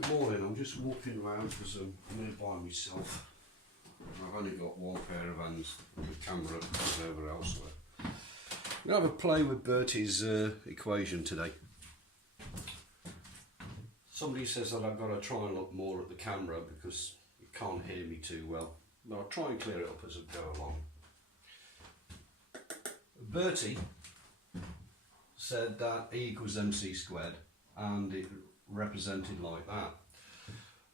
Good morning, I'm just walking around because I'm nearby myself. I've only got one pair of hands and the camera is over elsewhere. I'm going to have a play with Bertie's equation today. Somebody says that I've got to try and look more at the camera because you can't hear me too well. But I'll try and clear it up as I go along. Bertie said that E equals mc squared and it represented like that.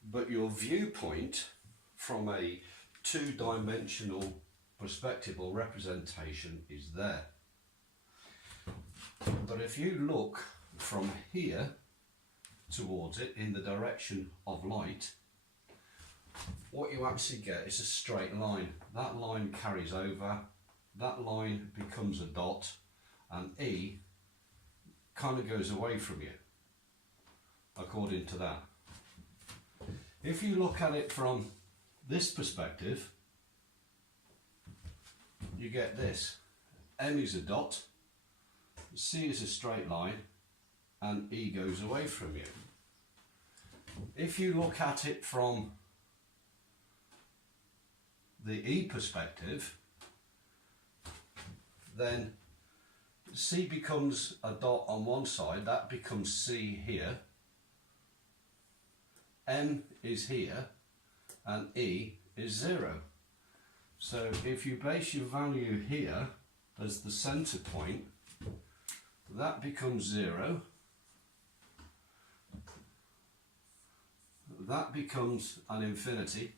But your viewpoint from a two-dimensional perspective or representation is there. But if you look from here towards it in the direction of light, what you actually get is a straight line. That line carries over, that line becomes a dot, and E kind of goes away from you, according to that. If you look at it from this perspective, you get this. M is a dot, C is a straight line, and E goes away from you. If you look at it from the E perspective, then C becomes a dot on one side, that becomes C here, M is here, and E is 0. So if you base your value here as the centre point, that becomes 0, that becomes an infinity,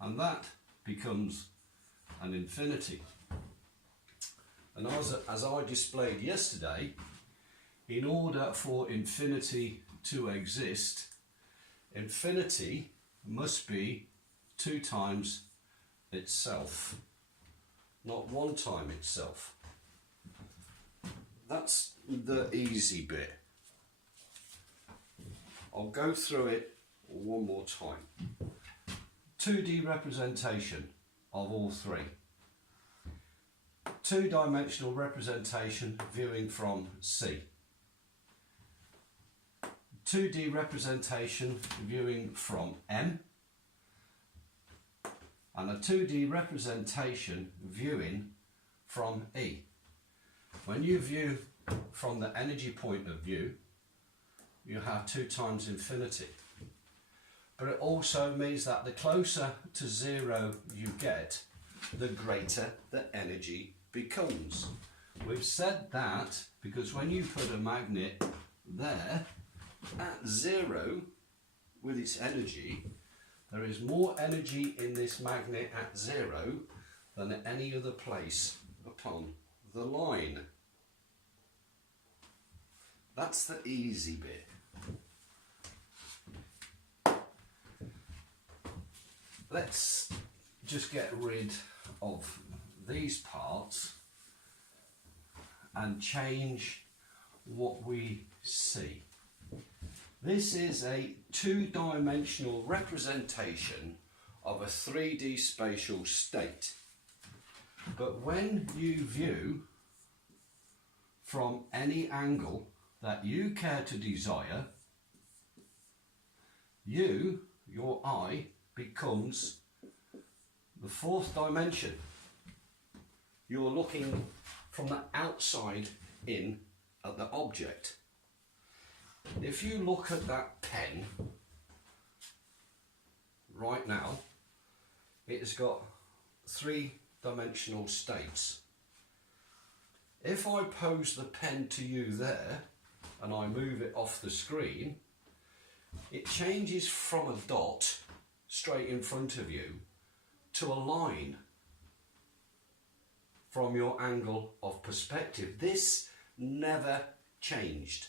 and that becomes an infinity. And as I displayed yesterday, in order for infinity to exist, infinity must be 2 times itself, not 1 time itself. That's the easy bit. I'll go through it one more time. 2D representation of all three. Two-dimensional representation viewing from C. 2D representation viewing from M. And a 2D representation viewing from E. When you view from the energy point of view, you have 2 times infinity. But it also means that the closer to 0 you get, the greater the energy becomes. We've said that because when you put a magnet there, at 0 with its energy, there is more energy in this magnet at 0 than at any other place upon the line. That's the easy bit. Let's just get rid of these parts and change what we see. This is a two-dimensional representation of a 3D spatial state. But when you view from any angle that you care to desire, your eye, becomes the 4th dimension. You're looking from the outside in at the object. If you look at that pen right now, it's got 3-dimensional states. If I pose the pen to you there and I move it off the screen, it changes from a dot straight in front of you to a line from your angle of perspective. This never changed.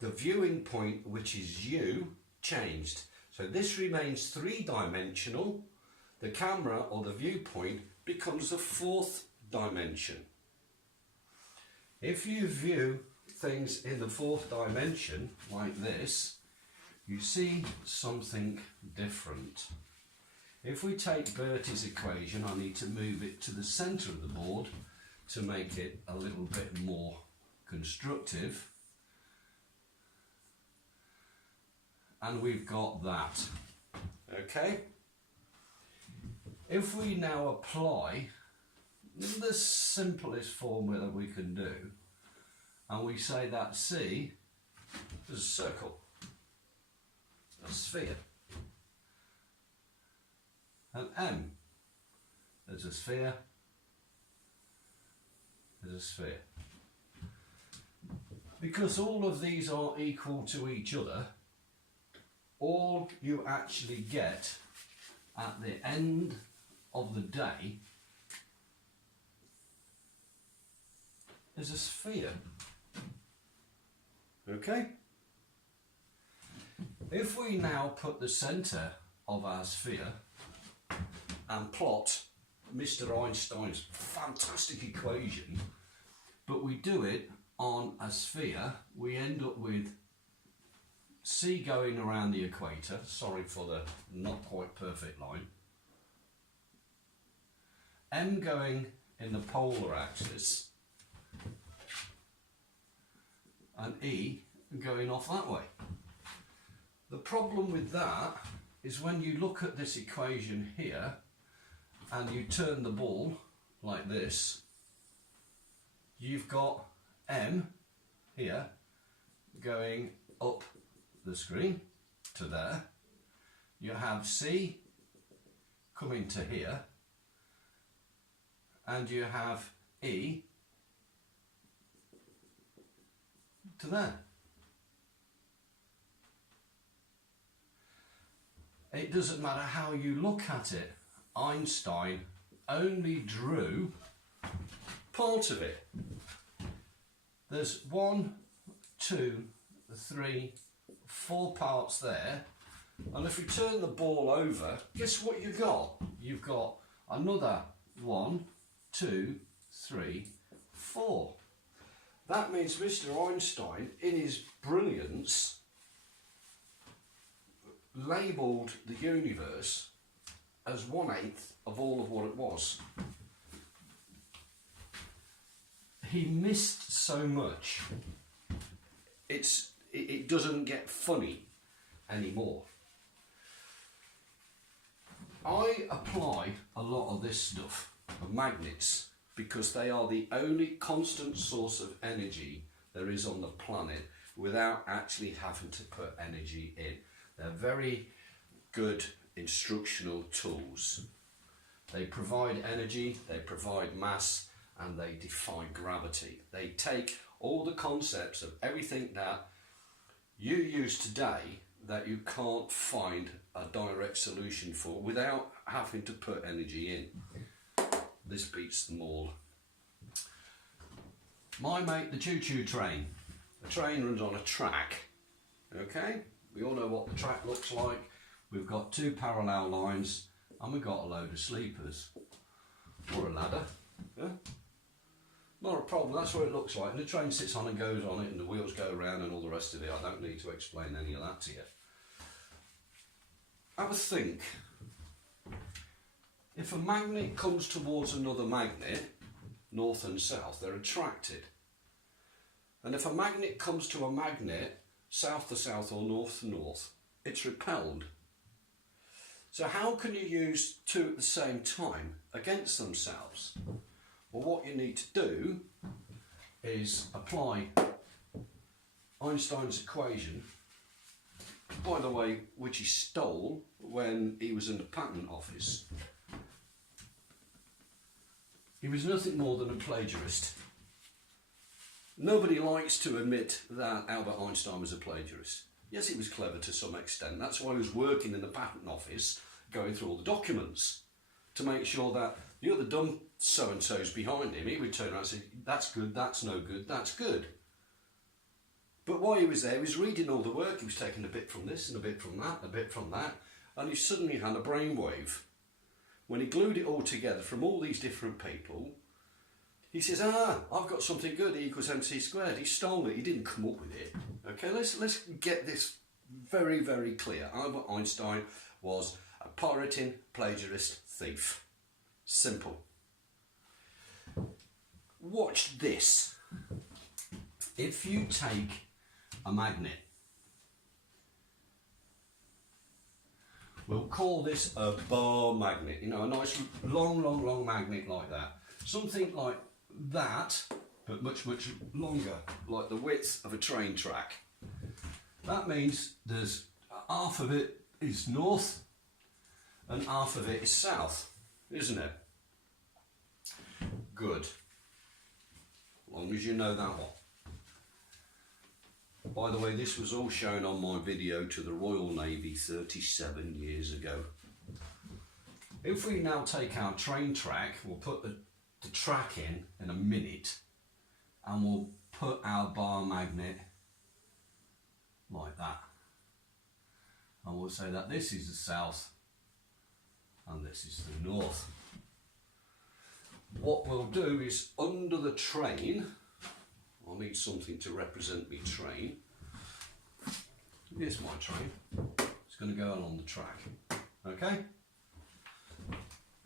The viewing point, which is you, changed. So this remains 3-dimensional. The camera or the viewpoint becomes the 4th dimension. If you view things in the 4th dimension like this, you see something different. If we take Bertie's equation, I need to move it to the centre of the board to make it a little bit more constructive. and we've got that. Okay? If we now apply the simplest formula we can do, and we say that C is a circle, a sphere, and M is a sphere, is a sphere. Because all of these are equal to each other, all you actually get at the end of the day is a sphere. Okay? If we now put the centre of our sphere and plot Mr. Einstein's fantastic equation, but we do it on a sphere, we end up with C going around the equator, sorry for the not quite perfect line, M going in the polar axis, and E going off that way. The problem with that is when you look at this equation here and you turn the ball like this, you've got M here going up the screen to there, you have C coming to here, and you have E to there. It doesn't matter how you look at it, Einstein only drew part of it. There's 1, 2, 3, 4 parts there, and if you turn the ball over, guess what you've got? You've got another 1, 2, 3, 4. That means Mr. Einstein, in his brilliance, labelled the universe as 1/8 of all of what it was. He missed so much. It doesn't get funny anymore. I apply a lot of this stuff, of magnets, because they are the only constant source of energy there is on the planet without actually having to put energy in. They're very good instructional tools. They provide energy, they provide mass, and they defy gravity. They take all the concepts of everything that you use today that you can't find a direct solution for without having to put energy in. This beats them all. My mate, the choo-choo train. The train runs on a track, okay? We all know what the track looks like. We've got 2 parallel lines and we've got a load of sleepers. Or a ladder, yeah? Not a problem, that's what it looks like. And the train sits on and goes on it and the wheels go around and all the rest of it. I don't need to explain any of that to you. Have a think. If a magnet comes towards another magnet, north and south, they're attracted. And if a magnet comes to a magnet, south to south or north to north, it's repelled. So how can you use 2 at the same time against themselves? Well, what you need to do is apply Einstein's equation, by the way, which he stole when he was in the patent office. He was nothing more than a plagiarist. Nobody likes to admit that Albert Einstein was a plagiarist. Yes, he was clever to some extent. That's why he was working in the patent office, going through all the documents to make sure that the other dumb so-and-sos behind him, he would turn around and say, that's good, that's no good, that's good. But while he was there, he was reading all the work, he was taking a bit from this and a bit from that, and a bit from that, and he suddenly had a brainwave. When he glued it all together from all these different people, he says, I've got something good, E equals mc squared. He stole it, he didn't come up with it. Okay, let's get this very, very clear. Albert Einstein was a pirating, plagiarist, thief. Simple. Watch this. If you take a magnet We'll call this a bar magnet, you know, a nice long magnet like that. Something like that, but much longer, like the width of a train track. That means there's half of it is north and half of it is south, isn't it? Good. As long as you know that one. By the way, this was all shown on my video to the Royal Navy 37 years ago. If we now take our train track, we'll put the track in a minute, and we'll put our bar magnet like that. And we'll say that this is the south and this is the north. What we'll do is under the train, I'll need something to represent my train. Here's my train. It's going to go along the track. Okay?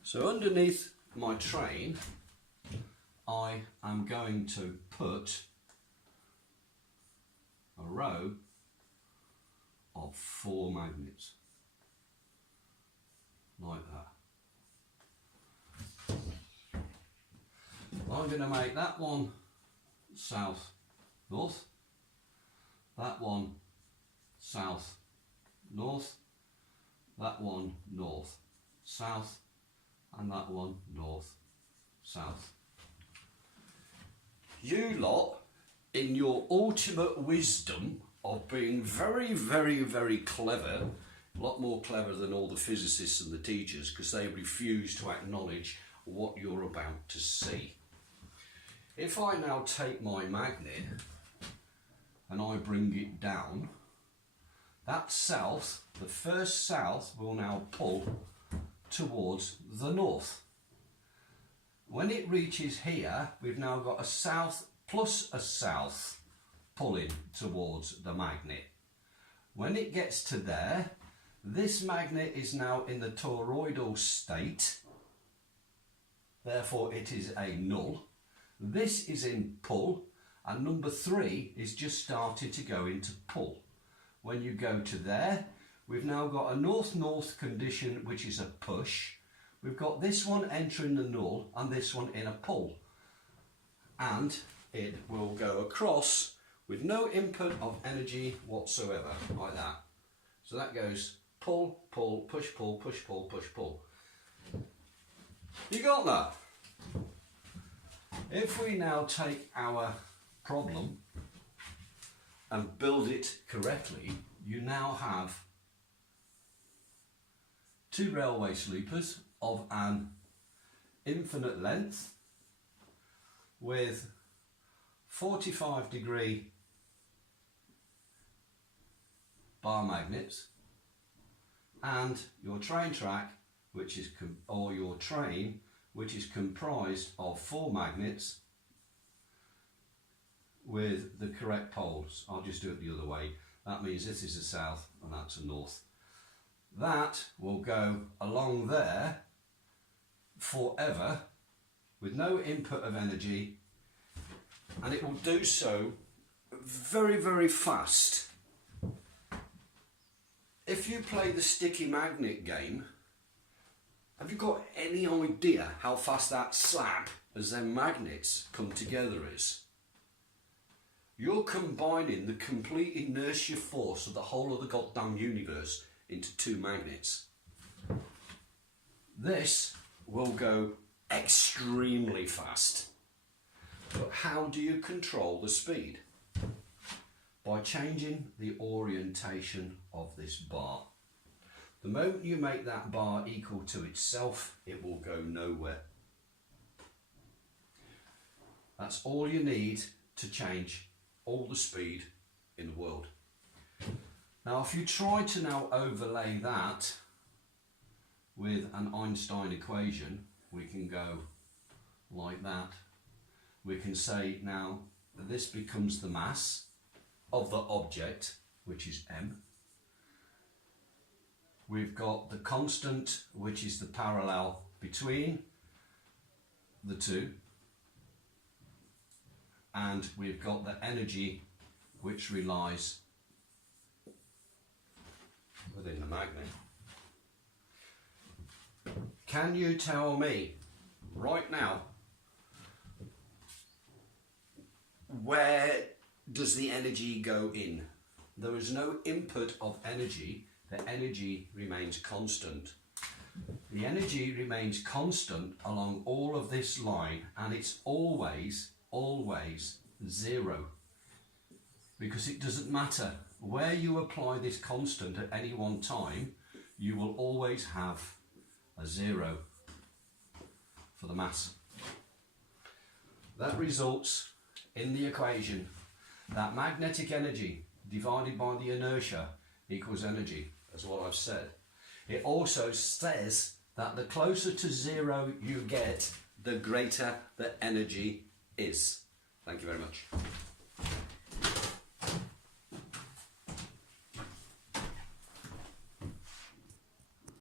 So underneath my train, I am going to put a row of 4 magnets. Like that. I'm going to make that one south north, that one south north, that one north south, and that one north south. You lot, in your ultimate wisdom of being very clever, a lot more clever than all the physicists and the teachers, because they refuse to acknowledge what you're about to see. If I now take my magnet and I bring it down, that south, the first south, will now pull towards the north. When it reaches here, we've now got a south plus a south pulling towards the magnet. When it gets to there, this magnet is now in the toroidal state, therefore it is a null. This is in pull, and number 3 is just started to go into pull. When you go to there, we've now got a north-north condition, which is a push. We've got this one entering the null and this one in a pull. And it will go across with no input of energy whatsoever, like that. So that goes pull, pull, push, pull, push, pull, push, pull. You got that? If we now take our problem and build it correctly, you now have 2 railway sleepers of an infinite length with 45-degree bar magnets, and your train track, which is your train, which is comprised of 4 magnets with the correct poles. I'll just do it the other way. That means this is a south and that's a north. That will go along there forever with no input of energy, and it will do so very fast. If you play the sticky magnet game, have you got any idea how fast that slap as them magnets come together is? You're combining the complete inertia force of the whole of the goddamn universe into 2 magnets. This will go extremely fast. But how do you control the speed? By changing the orientation of this bar. The moment you make that bar equal to itself, it will go nowhere. That's all you need to change all the speed in the world. Now, if you try to now overlay that with an Einstein equation, we can go like that. We can say now that this becomes the mass of the object, which is m. We've got the constant, which is the parallel between the 2. And we've got the energy, which relies within the magnet. Can you tell me right now, where does the energy go in? There is no input of energy. The energy remains constant. The energy remains constant along all of this line, and it's always zero, because it doesn't matter where you apply this constant at any one time, you will always have a zero for the mass. That results in the equation that magnetic energy divided by the inertia equals energy, as what I've said. It also says that the closer to zero you get, the greater the energy is. Thank you very much.